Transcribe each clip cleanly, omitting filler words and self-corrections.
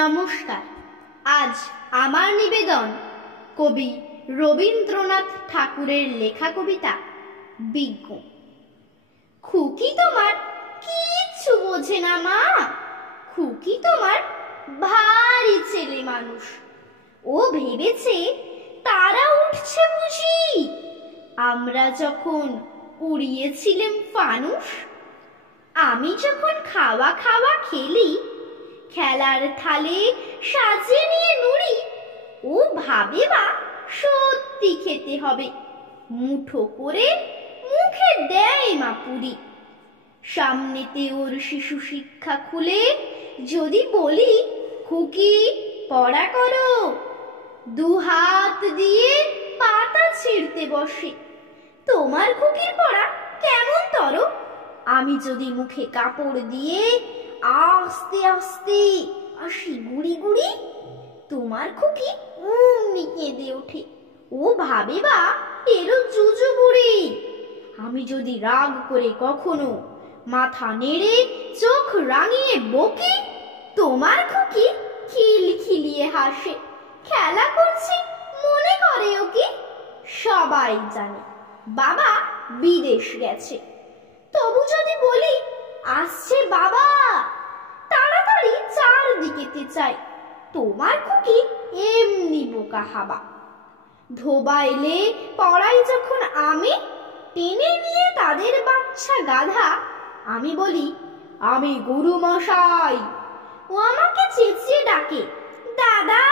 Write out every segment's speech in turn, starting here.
নমস্কার। আজ আমার নিবেদন কবি রবীন্দ্রনাথ ঠাকুরের লেখা কবিতা বিজ্ঞ। খুকি তোমার কিচ্ছু বোঝে না মা, খুকি তোমার ভারী ছেলে মানুষ। ও ভেবেছে তারা উঠছে বুঝি আমরা যখন উড়িয়েছিলাম ফানুস। আমি যখন খাওয়া খাওয়া খেলি, খেলার থালে সাজিয়ে নিয়ে নুড়ি, ও ভাবে বা সত্যি খেতে হবে, মুঠো করে মুখে দেয় মা পুরি। সামনেতে ওর শিশু শিক্ষা খুলে যদি বলি খুকি পড়া করো, দু হাত দিয়ে পাতা ছিঁড়তে বসে। তোমার খুকির পড়া কেমন তর, আমি যদি মুখে কাপড় দিয়ে আস্তে আস্তে আসি গুড়ি গুড়ি, তোমার খুকি অমনি কেঁদে ওঠে, ও ভাবে বা এরও জুজু বুড়ি। আমি যদি রাগ করে কখনো মাথা নেড়ে চোখ রাঙিয়ে বকি, তোমার খুকি খিলখিলিয়ে হাসে, খেলা করছি মনে করে ও কি। সবাই জানে বাবা বিদেশ গেছে, তবু যদি বলি আসছে বাবা, তাড়াতাড়ি চারদিকেতে চাই, তোমার খুকি এমনি বোকা হাবা। ধোবা এলে পড়াই যখন আমি, টেনে নিয়ে তাদের বাচ্চা গাধা, আমি বলি আমি গুরু মশাই, ও আমাকে চেঁচিয়ে ডাকে দাদা।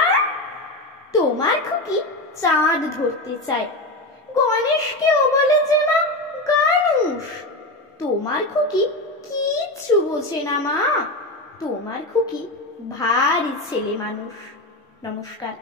তোমার খুকি চাঁদ ধরতে চায়, গণেশকেও বলে যে মা গানুষ। তোমার খুকি কিচ্ছু বোঝে না মা, তোমার খুকি ভারী ছেলে মানুষ। নমস্কার।